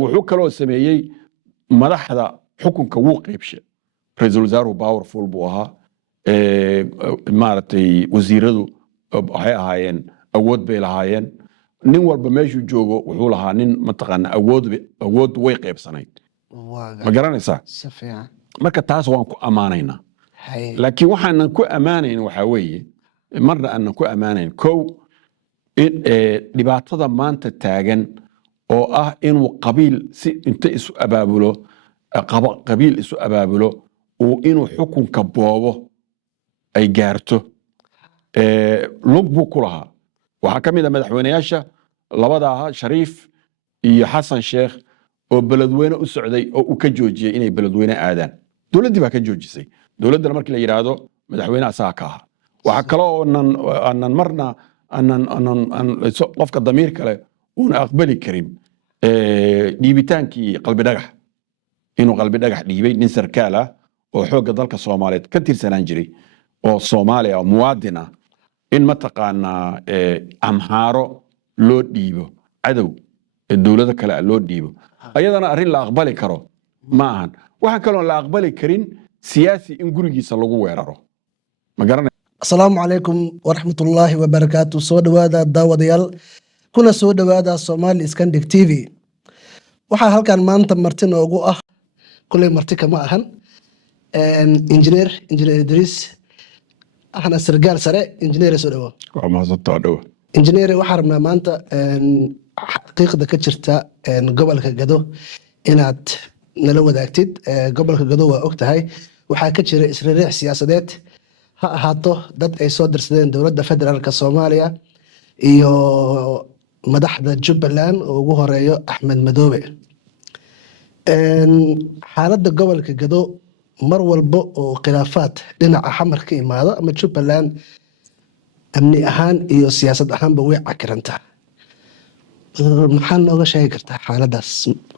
wuxuu kaloo sameeyey madaxda xukunka wuu qaybshay ra'iisul wasaaruhu powerful buu ahaa maaragtay wasiiradu waxay ahaayeen awood bay lahaayeen nin walba meeshuu joogo wuxuu lahaa nin mataqaana awood way qaybsanayd ma garanaysaa marka taas waan ku ammaanaynaa laakiin waxaanan ku ammaanayn waxaa weeye marna aanan ku ammaanayn kow in dhibaatada maanta taagan oo ah inuu qabiil si inta isu abaabulo qabiil isu abaabulo uu inuu xukunka boobo ay gaarto lug buu ku lahaa waxaa ka mid a madaxweynayaasha labada ahaa shariif iyo xasan sheekh oo beledweyne u socday oo uu ka joojiyey inay beledweyne aadaan dowladdii baa ka joojisay dowladdana markii la yidhaahdo madaxweyne asaga ka ahaa waxaa kaloo aanan marna qofka damiir kale uuna aqbali karin dhiibitaankii qalbi dhagax inuu qalbi dhagax dhiibay nin sarkaal ah oo xoogga dalka soomaaliyeed ka tirsanaan jiray oo soomaaliya oo muwaadin ah in mataqaanaa amhaaro loo dhiibo cadow dowlado kale loo dhiibo ayadana arrin la aqbali karo ma ahan waxaan kaloo la aqbali karin siyaasi in gurigiisa lagu weeraro ma garanay asalaamu calaykum waraxmatullaahi wabarakaatu soo dhowaada daawadayaal kuna soo dhowaada Somali Iskandhig TV waxaa halkan maanta marti noogu ah kulay marti kama ahan injineer Idris ahna sargaal sare injineer soo dhawo waa mahadsantahay dhawo injineer waxaan rabnaa maanta xaqiiqda ka jirta gobolka Gado inaad nala wadaagtid gobolka Gado waa ogtahay waxaa ka jira isriiriix siyaasadeed ha ahaato dad ay soo dirsadeen dowladda federaalka Soomaaliya iyo madaxda Jubbaland oo ugu horeeyo Axmed Madoobe xaaladda gobolka Gado mar walba oo khilaafaad dhinaca xamar ka imaado ama Jubbaland amni ahaan iyo siyaasad ahaanba way cakirantaa maxaa nooga sheegi kartaa xaaladaas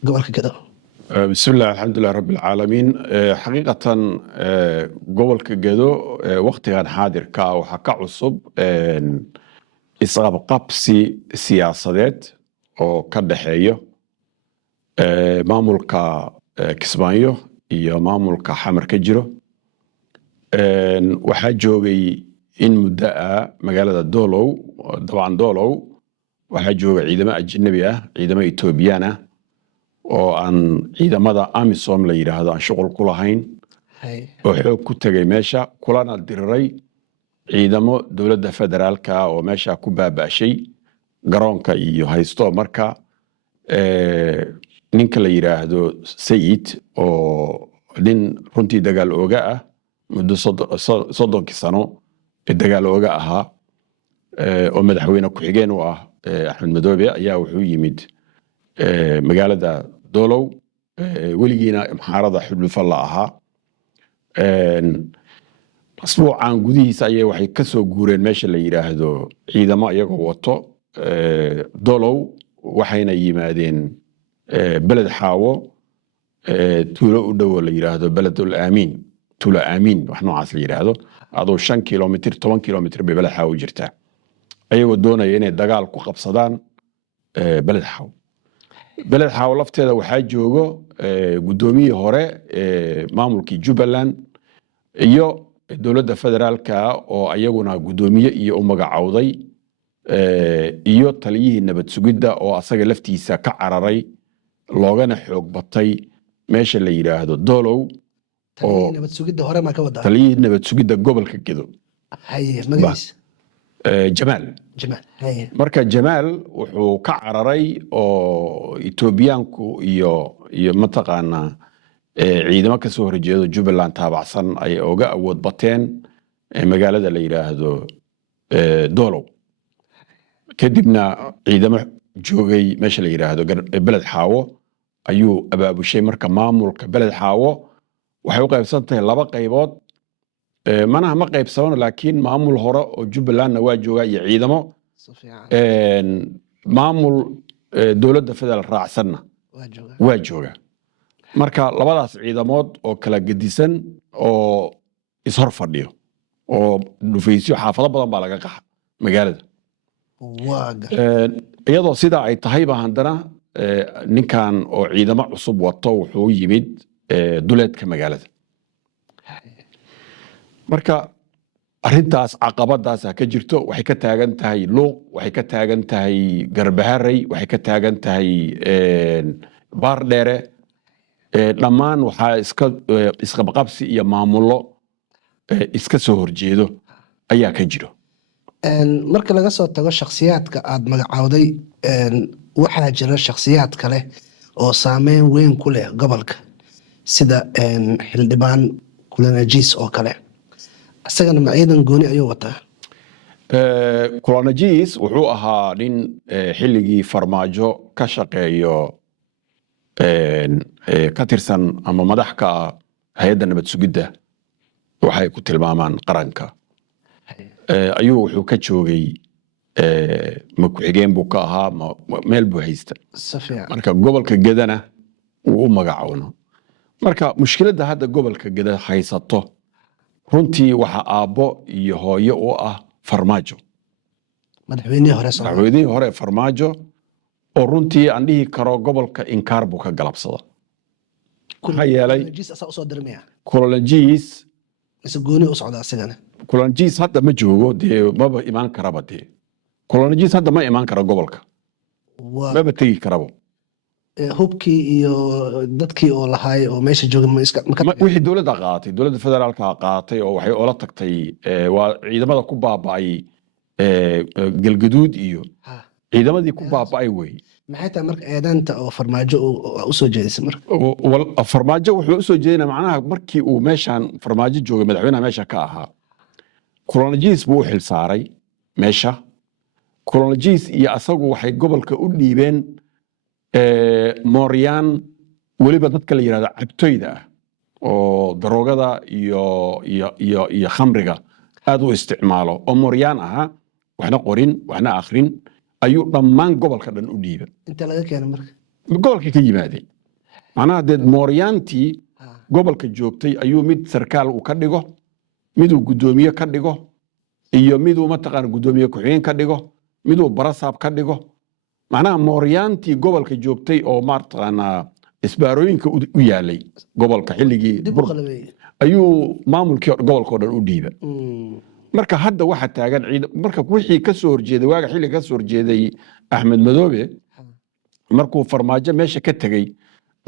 gobolka Gado بسم الله الحمد لله رب العالمين حقيقة gobolka Gado waqtigan xaadirka waxa ka cusub isqabqabsi siyaasadeed oo ka dhaxeeyo maamulka Kismaayo iyo maamulka xamar ka jiro waxaa joogay in muddo ah magaalada Doolow dabcan Doolow waxaa jooga ciidamo ajnabi ah ciidamo Etoobiyaan ah oo aan ciidamada AMISOM la yiraahdo aan shuqul ku lahayn oo xoog ku tagay meesha kulana diriray ciidamo dowladda federaalka oo meesha ku baabashay garoonka iyo haysto marka ninka la yiraahdo Sayid oo nin runtii dagaal ooga ah muddo 30 sano dagaal ooga ahaa oo madaxweyne ku xigeen u ah Axmed Madoobe ayaa wuxuu yimid magaalada Doolow weligiina maxaarada xudlufa la ahaa asbuucan gudihiisa ayay waxay ka soo guureen meesha la yiraahdo ciidamo iyagoo wato Doolow waxayna yimaadeen beled xaawo tuulo u dhow la yiraahdo beledul aamin tuulo aamin wax noocaas la yiraahdo adoo 5 kilomitir 10 kilomitir bay beled xaawo jirtaa ayagoo doonaya inay dagaal ku qabsadaan beled xaawo beled xaawo lafteeda waxaa joogo gudoomiyihii hore maamulkii Jubbaland iyo dowladda federaalka oo ayaguna gudoomiye iyo u magacawday iyo taliyihii nabad sugidda oo asaga laftiisa ka cararay loogana xoog batay meesha la yiraahdo Doolow oo nabad sugidda hore ma ka wada taliyihii nabad sugidda gobolka Gado magaciisa Jamaal marka Jamaal wuxuu ka cararay oo Etoobiyaanku iyo mataqaana ciidamo ka soo horjeedo Jubbaland taabacsan ay uga awood bateen magaalada la yiraahdo Doolow kadibna ciidamo joogay meesha la yiraahdo beled xaawo ayuu abaabushay marka maamulka beled xaawo waxay u qaybsan tahay laba qaybood manaha ma qaybsano laakiin maamul hore oo Jubbaland waa jooga iyo ciidamo maamul dowladda federal raacsanna waa jooga marka labadaas ciidamood oo kala gedisan oo ishor fadhiyo oo dhufaysyo xaafado badan baa laga qaxa magaalada iyadoo sidaa ay tahay ba haddana ninkan oo ciidamo cusub wato wuxuu yimid duleedka magaalada marka arintaas caqabadaas ka jirto waxay ka taagan tahay luuq waxay ka taagan tahay garbaharay waxay ka taagan tahay baardheere dhammaan waxaa isqabqabsi iyo maamulo iska soo horjeedo ayaa ka jiro marka laga soo tago shakhsiyaadka aad magacawday waxaa jira shakhsiyaad kale oo saameyn weyn ku leh gobolka sida xildhibaan kulanajiis oo kale isagana ma ciidan gooni ayuu wataa kulanajiis wuxuu ahaa nin xilligii farmaajo ka shaqeeyo ka tirsan ama madax ka ah hay-adda nabad sugidda waxay ku tilmaamaan qaranka ayuu wuxuu ka joogay ma ku-xigeen buu ka ahaa meel buu haysta marka gobolka gedana wuu u magacowno marka mushkiladda hadda gobolka geda haysato runtii waxa aabbo iyo hooyo u ah farmaajo madaxweynihii hore farmaajo oo runtii aan dhihi karo gobolka inkaar buu ka galabsada maxaa yeelay kulanajiis kulanajiis hadda ma joogo dee maba imaan karaba dee kulanajiis hadda ma imaan kara gobolka maba tegi karabo hubkii iyo dadkii oo lahaay oo meesha joogay wixii dowladda qaatay dowladda federaalka qaatay oo waxay oola tagtay waa ciidamada ku baaba'ay galgaduud iyo ciidamadii ku baaba'ay wey maxay tahay marka eedaanta oo farmaajo u soo jeedisay marka farmaajo wuxuu u soo jeedinaa macnaha markii uu meeshan farmaajo joogay madaxweynaha meesha ka ahaa kulanajiis buu u xil saaray meesha kulanajiis iyo asagu waxay gobolka u dhiibeen mooryaan weliba dadka la yidhahdo cabtoyda ah oo daroogada iyo khamriga aad u isticmaalo oo mooryaan ahaa waxna qorin waxna akhrin ayuu dhammaan gobolka dhan u dhiiba inta laga keena marka gobolka ka yimaadeen macnaha dee mooryaantii gobolka joogtay ayuu mid sarkaal uu ka dhigo miduu guddoomiye ka dhigo iyo miduu mataqaana guddoomiye ku-xigeen ka dhigo miduu barasaab ka dhigo macnaha mooryaantii gobolka joogtay oo mataqaanaa isbaarooyinka u yaalay gobolka xilligii ayuu maamulkii gobolka oo dhan u dhiiba marka hadda waxa taagan marka wixii ka soo horjeeday waaga xilliga ka soo horjeeday axmed madoobe markuu farmaajo meesha ka tegey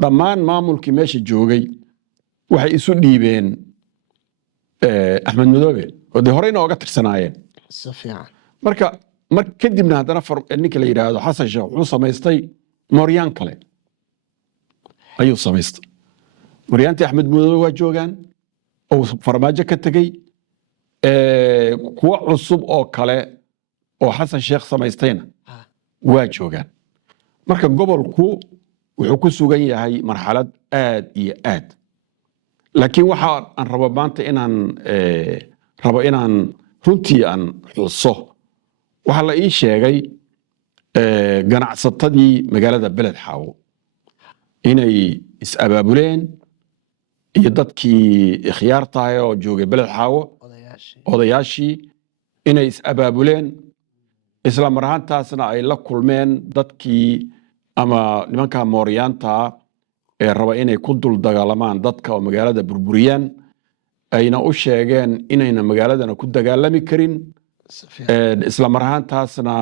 dhammaan maamulkii meesha joogay waxay isu dhiibeen axmed madoobe oo dee horeyna oga tirsanaayeen marka kadibna haddana ninka la yidhaahdo xasan sheekh wuxuu samaystay mooryaan kale ayuu samaystay mooryaantii axmed madoobe waa joogaan oo farmaajo ka tegey kuwa cusub oo kale oo xasan sheekh samaystayna waa joogaan marka gobolku wuxuu ku sugan yahay marxalad aad iyo aad laakiin waxa aan rabo maanta inaan runtii aan xuso waxaa la ii sheegay ganacsatadii magaalada beled xaawo inay is-abaabuleen iyo dadkii ikhyaartahay oo joogay beled xaawo odayaashii inay is-abaabuleen isla mar ahaantaasna ay la kulmeen dadkii ama nimanka mooryaanta ee raba inay ku dul dagaalamaan dadka oo magaalada burburiyaan ayna u sheegeen inayna magaaladana ku dagaalami karin isla mar ahaantaasna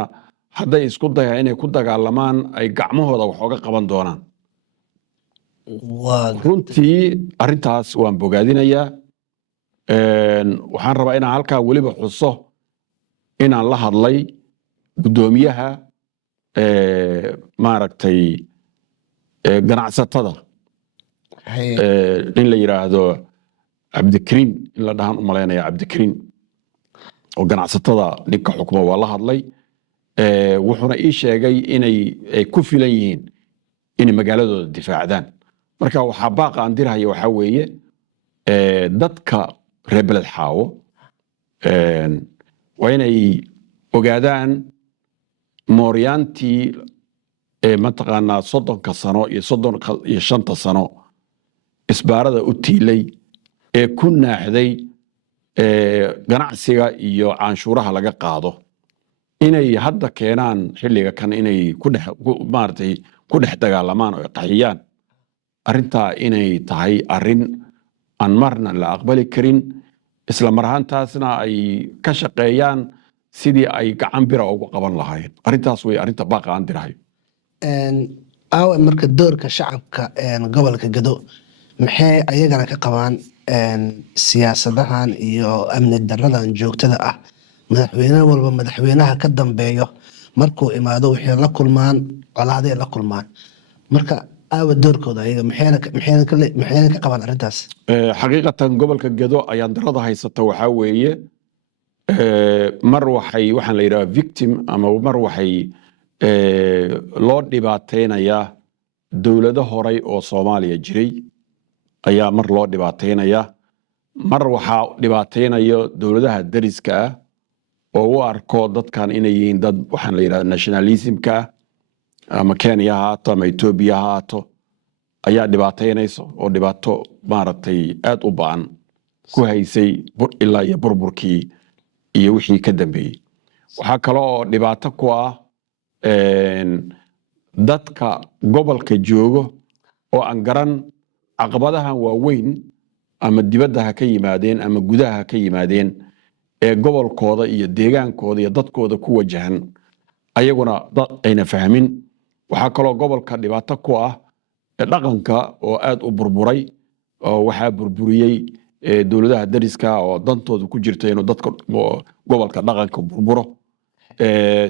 hadday isku dayaan inay ku dagaalamaan ay gacmahooda wax oga qaban doonaan runtii arintaas waan bogaadinayaa waxaan rabaa inaan halkaa weliba xuso inaan la hadlay guddoomiyaha maaragtay ganacsatada in la yidhaahdo cabdikariin in la dhahaan u malaynaya cabdikariin oo ganacsatada ninka xukmo waa la hadlay wuxuuna ii sheegay inay ku filan yihiin inay magaaladooda difaacdaan marka waxaa baaqa aan dirhaya waxaa weeye dadka reer beled xaawo waa inay ogaadaan mooryaantii mataqaanaa 30 sano iyo 35 sano isbaarada u tiilay ee ku naaxday ganacsiga iyo canshuuraha laga qaado inay hadda keenaan xilliga kan inay maaragtay ku dhex dagaalamaan oo qaxiyaan arrintaa inay tahay arrin aan marna la aqbali karin isla mar ahaantaasna ay ka shaqeeyaan sidii ay gacan bira ugu qaban lahaayeen arrintaas way arrinta baaqa aan dirahay aawe marka doorka shacabka gobolka Gado maxay ayagana ka qabaan siyaasadahan iyo amni daradan joogtada ah madaxweyne walba madaxweynaha ka dambeeyo markuu imaado wixii la kulmaan colaadey la kulmaan marka aawe doorkooda ayaga maxay ka qabaan arrintaas xaqiiqatan gobolka Gado ayaan darada haysata waxa weeye mar waxaan la yiraahdaa victim ama mar waxay loo dhibaateynayaa dowlado horay oo Soomaaliya jiray ayaa mar loo dhibaateynayaa mar waxaa dhibaateynayo dowladaha dariska ah oo u arko dadkan inay yihiin dad waxaan la yiraahdaa nationalismka ama Kenya ha ahaato ama Ethiopia ha ahaato ayaa dhibaateynayso oo dhibaato maaragtay aad u ba'an ku haysay ilaa iyo burburkii iyo wixii ka dambeeyay waxaa kale oo dhibaato ku ah dadka gobolka joogo oo aan garan caqabadahan waaweyn ama dibadda ha ka yimaadeen ama gudaha ha ka yimaadeen ee gobolkooda iyo deegaankooda iyo dadkooda ku wajahan ayaguna dad ayna fahmin waxaa kaloo gobolka dhibaato ku ah dhaqanka oo aad u burburay oo waxaa burburiyey dowladaha dariska oo dantooda ku jirta inuu dadka gobolka dhaqanka burburo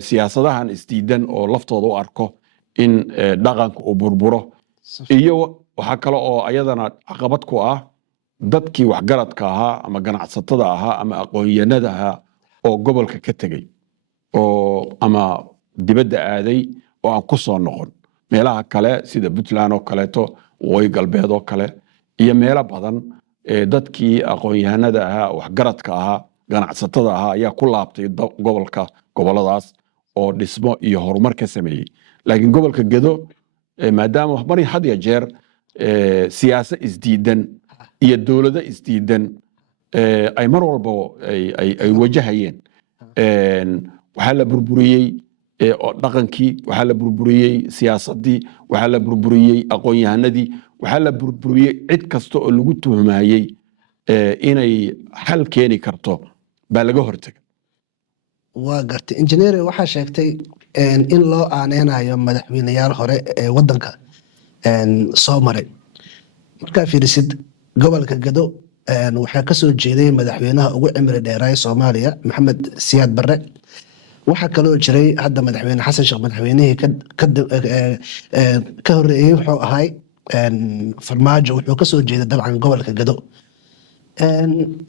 siyaasadahan isdiidan oo laftooda u arko in dhaqanka uu burburo iyo waxaa kale oo ayadana caqabad ku ah dadkii waxgaradka ahaa ama ganacsatada ahaa ama aqoon-yahanada ahaa oo gobolka ka tegey oo ama dibadda aaday oo aan ku soo noqon meelaha kale sida Puntland oo kaleeto Waqooyi Galbeed oo kale iyo meelo badan dadkii aqoon-yahanada ahaa waxgaradka ahaa ganacsatada ahaa ayaa ku laabtay goboladaas oo dhismo iyo horumar ka sameeyey laakiin gobolka Gado maadaama wax bari had iyo jeer siyaasad isdiidan iyo dowlado isdiidan ay mar walba ay wajahayeen waxaa la burburiyey dhaqankii waxaa la burburiyey siyaasadii waxaa la burburiyey aqoon-yahanadii waxaa la burburiyey cid kasta oo lagu tuhmayey inay xal keeni karto baa laga hortagay waa gartay engineer waxaa sheegtay in loo aaneynayo madaxweynayaal hore ee wadanka soo maray markaa fiirisid gobolka Gado waxaa ka soo jeeday madaxweynaha ugu cimri dheeray Soomaaliya Maxamed Siyaad Barre waxaa kaloo jiray hadda madaxweyne Xasan Sheekh madaxweynihii ka horeeyay wuxuu ahay Farmaajo wuxuu ka soo jeeday dabcan gobolka Gado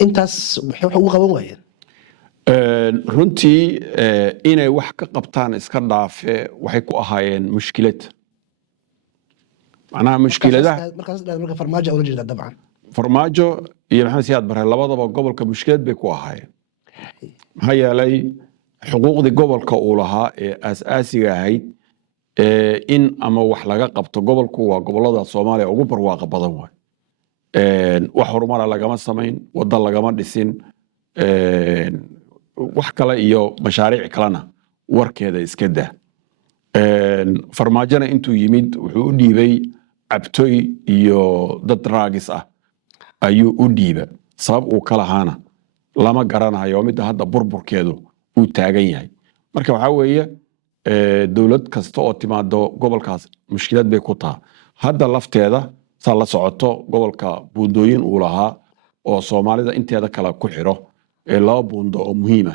intaas waxay ugu qaban waayeen runtii inay wax ka qabtaan iska dhaafe waxay ku ahaayeen mushkilad macnaha mushkiladaha marka Farmaajo ula jeeda dabcan Farmaajo iyo Maxamed Siyaad Barre labadaba gobolka mushkilad bay ku ahaayeen maxaa yeelay xuquuqdii gobolka uu lahaa ee asaasiga ahayd in ama wax laga qabto gobolku waa gobolada Soomaaliya ugu barwaaqo badan waay wax horumar lagama samayn wada lagama dhisin wax kale iyo mashaariic kalena warkeeda iska daa Farmaajona intuu yimid wuxuu u dhiibay cabtoy iyo dad raagis ah ayuu u dhiiba sabab uu kala haana lama garanayo midda hadda burburkeedu uu taagan yahay marka waxaa weeye dowlad kasta oo timaado gobolkaas mushkilad bay ku tahay hadda lafteeda saa la socoto gobolka buundooyin uu lahaa oo Soomaalida inteeda kale ku xiro laba buundo oo muhiima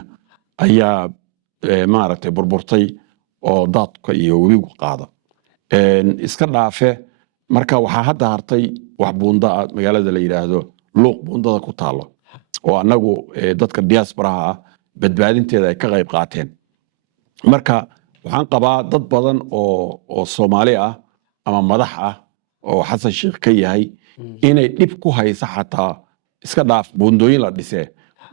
ayaa maaragtay burburtay oo daadka iyo webigu qaada iska dhaafe marka waxaa hadda hartay wax buunda magaalada la yiraahdo Luuq buundada ku taalo oo anagu dadka diasporaha ah badbaadinteeda ay ka qayb qaateen marka waxaan qabaa dad badan oo Soomaali ah ama madax ah oo Xasan Sheekh ka yahay inay dib ku haysa xataa iska dhaaf buundooyin la dhisay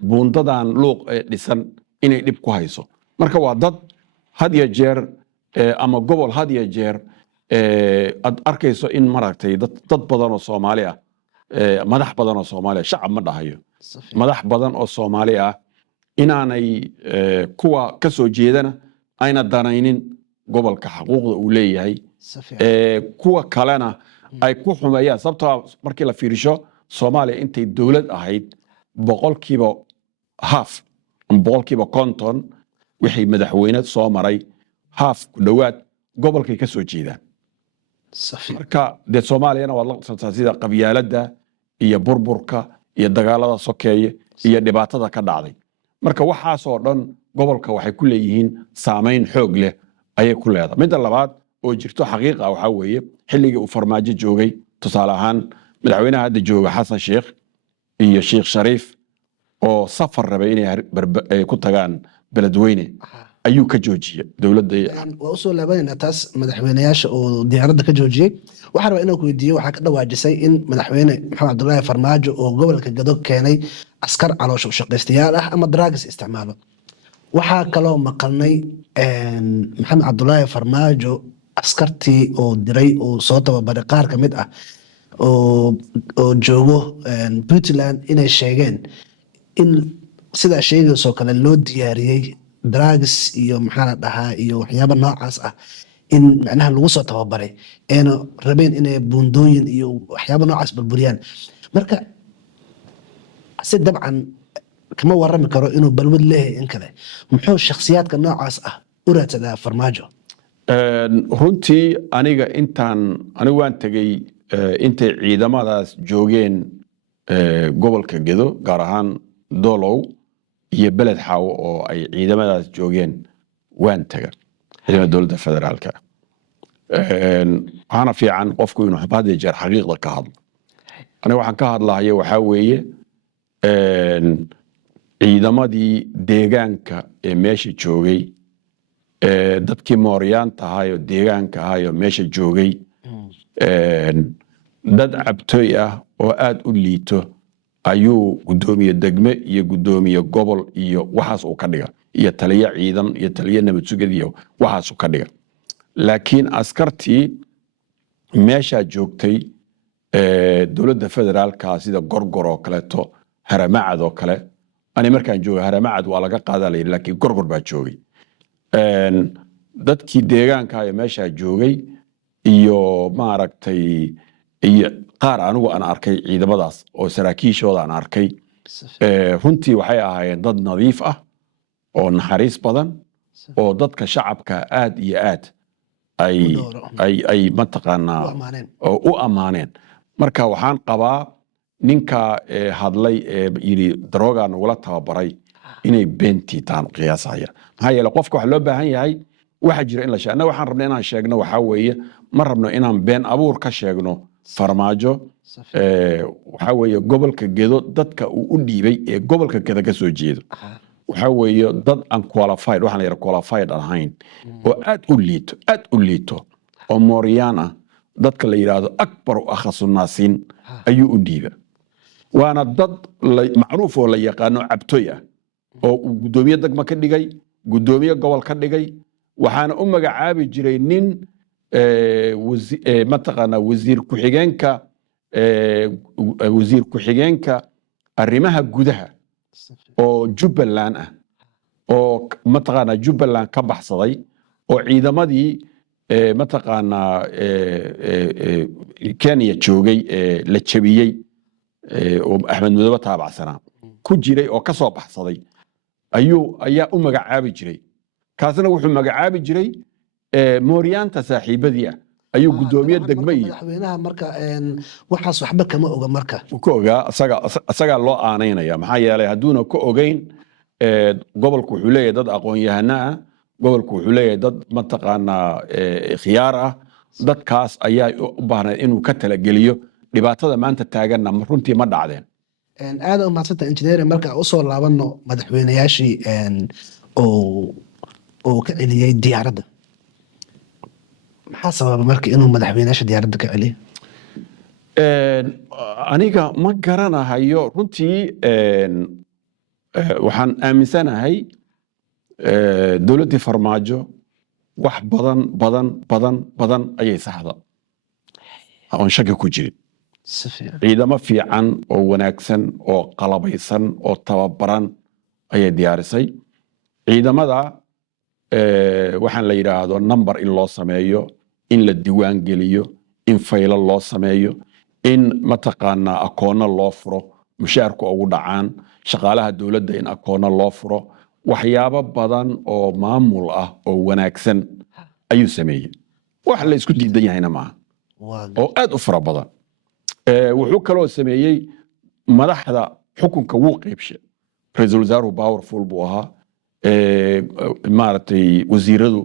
buundadan Luuq dhisan inay dib ku hayso marka waa dad had iyo jeer ama gobol had iyo jeer ad arkayso in maragtay dad badan oo Soomaali ah madax badan oo Soomaali ah shacab ma dhahayo madax badan oo Soomaali ah inaanay kuwa ka soo jeedana ayna danaynin gobolka xuquuqda uu leeyahay kuwa kalena ay ku xumeeyaan sababtoo markii la fiirisho Soomaaliya intay dawlad ahayd boqolkiiba half boqolkiiba konton wixii madaxweyne soo maray half ku dhawaad gobolkay ka soo jeedaan marka de Soomaaliyana waa la qabsataa sida qabyaaladda iyo burburka iyo dagaalada sokeeye iyo dhibaatada ka dhacday marka waxaas oo dhan gobolka waxay ku leeyihiin saameyn xoog leh ayay ku leedahay midda labaad oo jirto xaqiiqa waxa weeye xilligii uu farmaajo joogay tusaale ahaan madaxweynaha hadda jooga Xasan Sheekh iyo Sheekh Shariif oo safar rabay inay ku tagaan beledweyne ayuu ka joojiyay dawladda waa u soo laabanayna taas madaxweynayaasha oo diyaaradda ka joojiyay waxaan rabaa inaan ku weydiiyo waxaa ka dhawaajisay in madaxweyne Maxamed Cabdullaahi Farmaajo oo gobolka Gado keenay askar caloosha u shaqaystayaal ah ama drugs isticmaalo waxaa kaloo maqalnay Maxamed Cabdullaahi Farmaajo askartii oo diray oo soo tababaray qaar ka mid ah oo joogo Puntland inay sheegeen in sida sheegayso kale loo diyaariyay drugs iyo maxaa la dhahaa iyo waxyaabo noocaas ah in macnaha lagu soo tababaray eena rabeen inay buundooyin iyo waxyaabo noocaas burburiyaan marka si dabcan kama warrami karo inuu balwad leeyahay in kale muxuu shakhsiyaadka noocaas ah u raadsadaa Farmaajo runtii aniga waan tagay intay ciidamadaas joogeen gobolka Gedo gaar ahaan Doolow iyo beled xaawo oo ay ciidamadaas joogeen waan taga ciidamada dowladda federaalka waxaana fiican qofku inuu hadda jeer xaqiiqda ka hadlo aniga waxaan ka hadlahayo waxaa weeye ciidamadii deegaanka ee meesha joogay dadkii mooryaanta ahaayo deegaanka ahaayo meesha joogay dad cabtooy ah oo aad u liito ayuu gudoomiye degme iyo gudoomiye gobol iyo waxaas uu ka dhiga iyo taliye ciidan iyo taliye nabad sugid iyo waxaas uu ka dhiga laakiin askartii meesha joogtay dowladda federaalka sida Gorgor oo kaleeto Haramacad oo kale ani markaan joogay Haramacad waa laga qaadaa laakiin Gorgor baa joogay dadkii deegaanka ay meesha joogay iyo maaragtay iyo qaar anigu aan arkay ciidamadaas oo saraakiishooda aan arkay runtii waxay ahaayeen dad nadiif ah oo naxariis badan oo dadka shacabka aad iyo aad ay mataqaanaa u ammaaneen marka waxaan qabaa ninka hadlay yiri darooga nagula tababaray inay beentiitaan qiyaasaya maxaa yeelay qofka waxa loo baahan yahay waxa jira in la sheegno waxaan rabnaa inaan sheegno waxa weeye ma rabno inaan been abuur ka sheegno Farmaajo waxa weeye gobolka Gedo dadka uu u dhiibay ee gobolka Gedo ka soo jeedo waxa weeye dad aan qualified waxaan la yiraahdo qualified ahayn oo aad u liito oo Mooriyaana dadka la yiraahdo akbar akhasu naasin ayuu u dhiibay waana dad macruuf oo la yaqaano cabtooy ah oo gudoomiye degmo ka dhigay gudoomiye gobol ka dhigay waxaana u magacaabi jiray nin mataqaana wasiir ku-xigeenka arrimaha gudaha oo Jubbaland ah oo mataqaana Jubbaland ka baxsaday oo ciidamadii mataqaana Kenya joogay la jabiyay oo Axmed Madoobe taabacsanaa ku jiray oo ka soo baxsaday ayaa u magacaabi jiray kaasna wuxuu magacaabi jiray mooryaanta saaxiibadii ah ayuu gudoomiye degme iyo madaxweynaha marka waxaas waxba kama oga marka ku ogaa asaga loo aaneynaya maxaa yeelay haduuna ka ogeyn gobolku wuxuu leeyahay dad aqoon-yahano ah gobolku wuxuu leeyahay dad mataqaana khiyaar ah dadkaas ayaa u baahnay inuu ka talageliyo dhibaatada maanta taaganna runtii ma dhacdeen aad u mahadsantahay engineering marka u soo laabano madaxweynayaashii oo ka celiyay diyaaradda maxaa sababa marka inuu madaxweynayaasha diyaaradda ka celiyo aniga ma garanahayo runtii waxaan aaminsanahay dowladdii Farmaajo wax badan ayay saxda oon shaki ku jirin ciidamo fiican oo wanaagsan oo qalabaysan oo tababaran ayay diyaarisay ciidamada waxaan la yiraahdo number in loo sameeyo in la diiwaan geliyo, in faylo loo sameeyo, in mataqaanaa akoonno loo furo, mushaarku ugu dhacaan, shaqaalaha dowladda in akoonno loo furo, waxyaabo badan oo maamul ah oo wanaagsan ayuu sameeyey. wax la isku diidan yahayna maaha oo aad u fara badan. wuxuu kaloo sameeyey madaxda xukunka wuu qaybshay. ra-iisul wasaaruhu powerful buu ahaa. maaragtay wasiiradu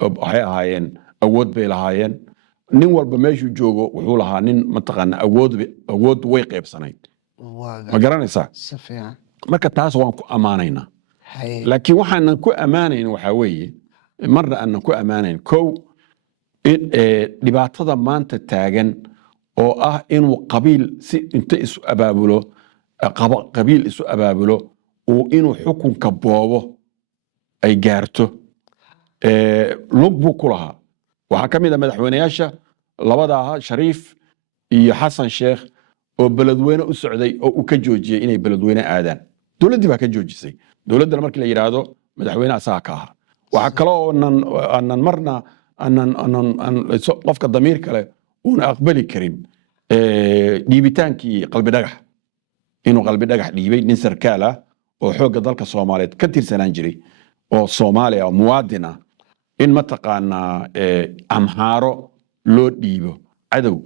waxay ahaayeen awood bay lahaayeen. nin walba meeshuu joogo wuxuu lahaa nin mataqaana awood way qaybsanayd. ma garanaysaa? marka taas waan ku ammaanaynaa. laakiin waxaanan ku ammaanayn waxaa weeye marna aanan ku ammaanayn kow dhibaatada maanta taagan oo ah inuu qabiil si inta isu abaabulo qabiil isu abaabulo uu inuu xukunka boobo ay gaarto lug buu ku lahaa. waxaa ka mid a madaxweynayaasha labada ahaa Shariif iyo Xasan Sheekh oo beledweyne u socday oo uu ka joojiyay inay beledweyne aadaan. dowladdii baa ka joojisay. dowladda markii la yiraahdo madaxweyne asaga ka aha. waxa kale oo aanan marna qofka damiir kale uuna aqbali karin dhiibitaankii qalbi dhagax inuu qalbi dhagax dhiibay nin sarkaal ah oo xoogga dalka Soomaaliyeed ka tirsanaan jiray oo Soomaaliya muwaadin ah in mataqaanaa amhaaro loo dhiibo cadow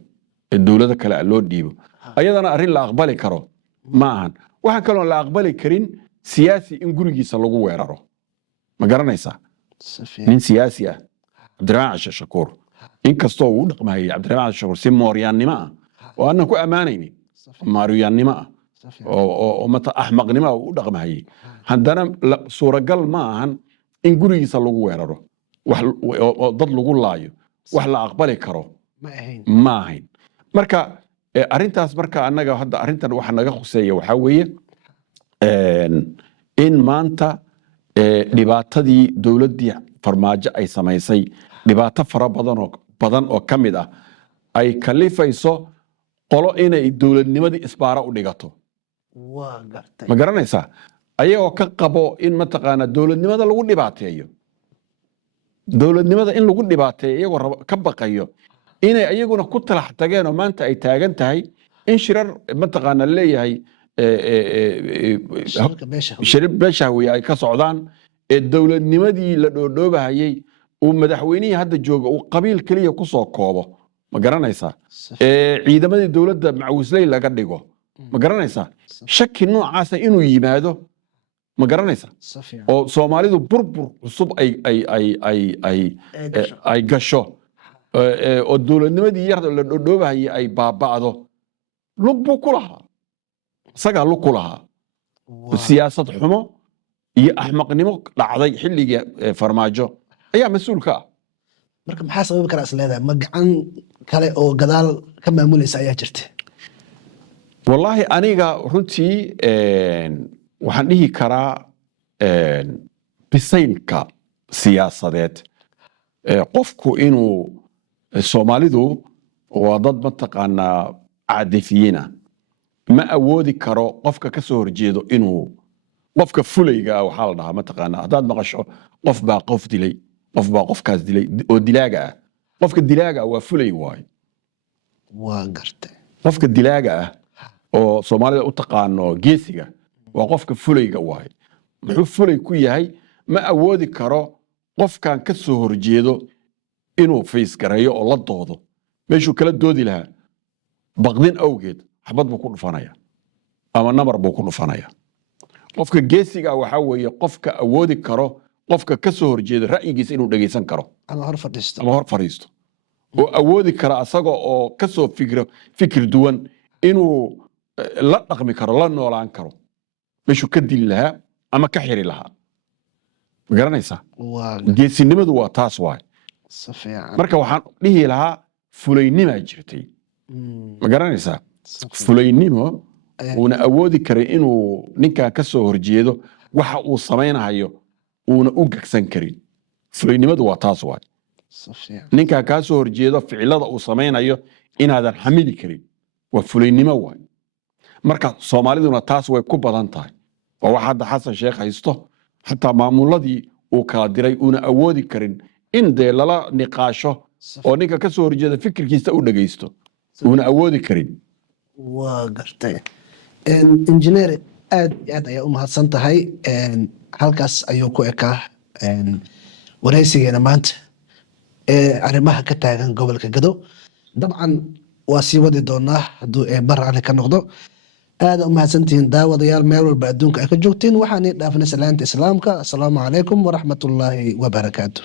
dowladda kale loo dhiibo ayadana arrin la aqbali karo ma ahan. waxaan kaloo la aqbali karin siyaasi in gurigiisa lagu weeraro. ma garanaysaa? nin siyaasi ah Cabdiraxmaan Shakuur inkastoo uu dhaqmayay Cabdiraxmaan Shakuur si mooryaannimo ah oo aanan ku ammaanaynin maariyaannimo ah oo mata axmaqnimo u dhaqmayay haddana suuragal ma ahan in gurigiisa lagu weeraro oo dad lagu laayo. wax la aqbali karo ma ahayn. marka arrintaas marka annaga hadda arrintan waxa naga khuseeya waxaa weeye in maanta dhibaatadii dowladdii farmaajo ay samaysay dhibaato fara badan oo ka mid ah ay kalifayso qolo inay dowladnimadii isbaara u dhigato. ma garanaysaa? ayagoo ka qabo in mataqaana dowladnimada lagu dhibaateeyo. dowladnimada in lagu dhibaateeyo iyagoo ka baqayo inay ayaguna ku talax tageen oo maanta ay taagan tahay in shirar mataqaana leeyahay shirar beeshahwiye ay ka socdaan ee dowladnimadii la dhoodhoobahayay uu madaxweynihii hadda jooga uu qabiil keliya ku soo koobo. ma garanaysaa? ciidamadii dowladda macawisley laga dhigo. ma garanaysaa? shaki noocaasa inuu yimaado. ma garanaysaa? oo Soomaalidu burbur cusub ay gasho oo dowladnimadii yar la dhoodhoobahayay ay baaba'do. lug buu ku lahaa. isagaa lug ku lahaa. siyaasad xumo iyo axmaqnimo dhacday xilligii farmaajo ayaa mas-uul ka ah. marka maxaa sababi kara isleedahay? ma gacan kale oo gadaal ka maamulaysa ayaa jirta? wallaahi aniga runtii waxaan dhihi karaa bisaylka siyaasadeed qofku inuu Soomaalidu waa dad mataqaanaa caadifiyiina ma awoodi karo qofka ka soo horjeedo inuu qofka fulayga waxaa la dhahaa mataqaanaa haddaad maqasho qof baa qof dilay qof baa qofkaas dilay oo dilaaga ah. qofka dilaaga waa fulay waaye. waa gartay. qofka dilaaga ah oo Soomaalida u taqaano geesiga waa qofka fulayga waaye. muxuu fulay ku yahay? ma awoodi karo qofkan ka soo horjeedo inuu fays gareeyo oo la doodo. meeshuu kala doodi lahaa baqdin awgeed xabad buu ku dhufanaya ama nabar buu ku dhufanaya. qofka geesiga waxaa weeye qofka awoodi karo qofka ka soo horjeeda ra'yigiisa inuu dhageysan karo ama hor fadhiisto oo awoodi kara asaga oo ka soo fikir duwan inuu la dhaqmi karo la noolaan karo meeshuu ka dili lahaa ama ka xiri lahaa. ma garanaysaa? geesinimadu waa taas waay. marka waxaan dhihi lahaa fulaynimaa jirtay. ma garanaysaa? fulaynimo uuna awoodi karin inuu ninkan ka soo horjeedo waxa uu samaynayo uuna u gegsan karin. fulaynimadu waa taas waay. ninkan kaa soo horjeedo ficilada uu samaynayo inaadan xamili karin waa fulaynimo waay. marka Soomaaliduna taas way ku badan tahay. waa wax hadda Xasan Sheekh haysto xataa maamuladii uu kala diray uuna awoodi karin in dee lala niqaasho oo ninka ka soo horjeeda fikirkiisa u dhageysto uuna awoodi karin. waa gartay injineer aad iyo aad ayaa u mahadsan tahay halkaas ayuu ku ekaa waraysigeena maanta ee arrimaha ka taagan gobolka Gado dabcan waa sii wadi doonaa hadduu eebba raalli ka noqdo aad u mahadsantihiin daawadayaal meel walba adduunka ay ka joogtiin waxaan dhaafnay salaanta islaamka assalaamu calaykum waraxmatullaahi wabarakaatuh